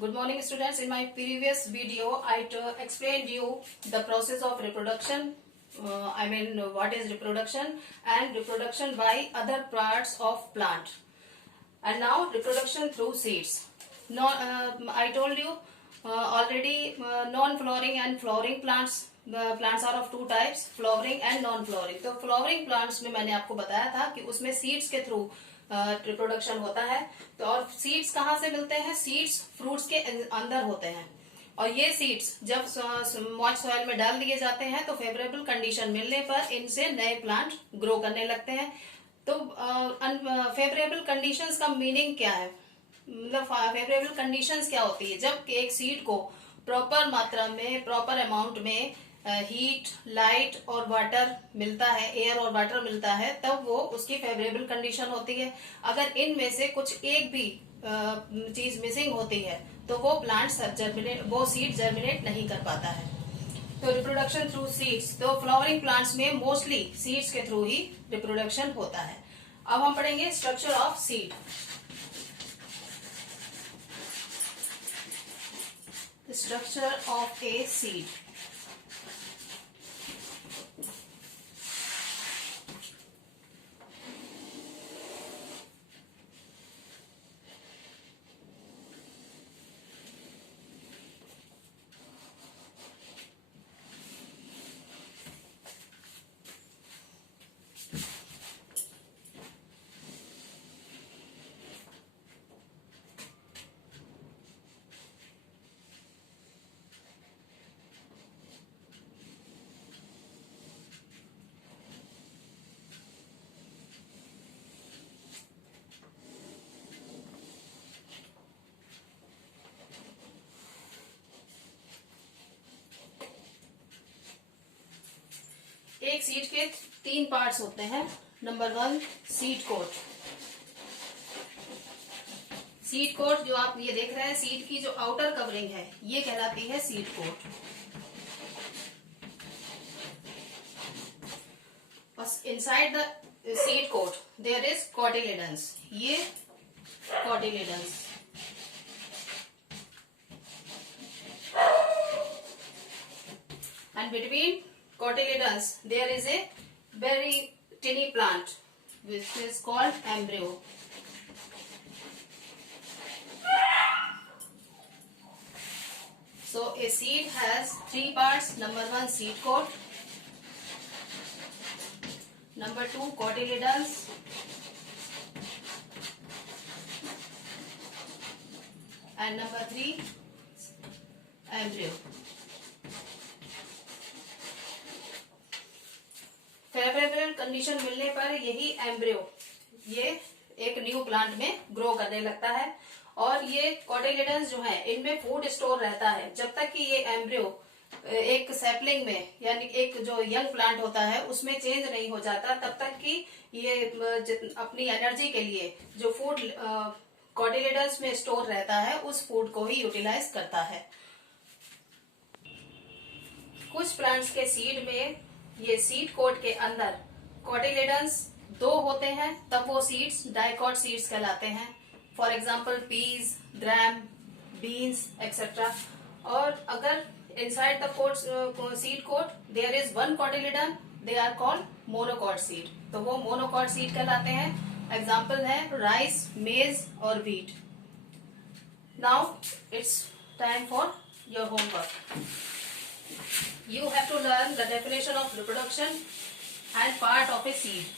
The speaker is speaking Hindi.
Good morning, students. In my previous video, I explained you the process of reproduction. What is reproduction and reproduction by other parts of plant. And now reproduction through seeds. I told you already non-flowering and flowering plants. Plants are of two types, flowering and non-flowering. तो flowering plants में मैंने आपको बताया था कि उसमें seeds के थ्रू रिप्रोडक्शन होता है। तो और सीड्स कहाँ से मिलते हैं? सीड्स फ्रूट्स के अंदर होते हैं और ये सीड्स जब मॉइस्ट सॉइल में डाल दिए जाते हैं तो फेवरेबल कंडीशन मिलने पर इनसे नए प्लांट ग्रो करने लगते हैं। तो फेवरेबल कंडीशंस का मीनिंग क्या है? मतलब फेवरेबल कंडीशंस क्या होती है? जब एक सीड को प्रॉपर मात्रा में, प्रॉपर अमाउंट में हीट, लाइट और वाटर मिलता है, एयर और वाटर मिलता है, तब वो उसकी फेवरेबल कंडीशन होती है। अगर इनमें से कुछ एक भी चीज मिसिंग होती है तो वो वो सीड जर्मिनेट नहीं कर पाता है। तो रिप्रोडक्शन थ्रू सीड्स, तो फ्लावरिंग प्लांट्स में मोस्टली सीड्स के थ्रू ही रिप्रोडक्शन होता है। अब हम पढ़ेंगे structure of seed. Structure of a seed. एक सीड के तीन पार्ट्स होते हैं। Number 1, seed coat. Seed coat जो आप ये देख रहे हैं, सीड की जो आउटर कवरिंग है ये कहलाती है सीड कोट। बस inside the seed coat there is cotyledons. ये cotyledons. And between cotyledons there is a very tiny plant which is called embryo. So a seed has three parts. Number 1, seed coat. Number 2, cotyledons. And number 3, embryo. Favourable condition मिलने पर यही एम्ब्रियो ये एक न्यू प्लांट में ग्रो करने लगता है। और ये कॉटिलेडन्स जो है इनमें फूड स्टोर रहता है जब तक कि ये एम्ब्रियो एक सैपलिंग में, यानी एक जो यंग प्लांट होता है उसमें चेंज नहीं हो जाता, तब तक कि ये अपनी एनर्जी के लिए जो फूड कॉटिलेडन्स में स्टोर रहता है उस फूड को ही यूटिलाइज करता है। कुछ प्लांट्स के सीड में ये सीड कोट के अंदर कॉटिलेडन्स 2 होते हैं, तब वो सीड्स डाइकॉट सीड्स कहलाते हैं। For example peas, gram, beans etcetera. और अगर inside the seed coat there is 1 cotyledon, they are called monocot seed. तो वो मोनोकॉट सीड कहलाते हैं। एग्जाम्पल है राइस, मेज और wheat. Now it's time for your homework. You have to learn the definition of reproduction and part of a seed.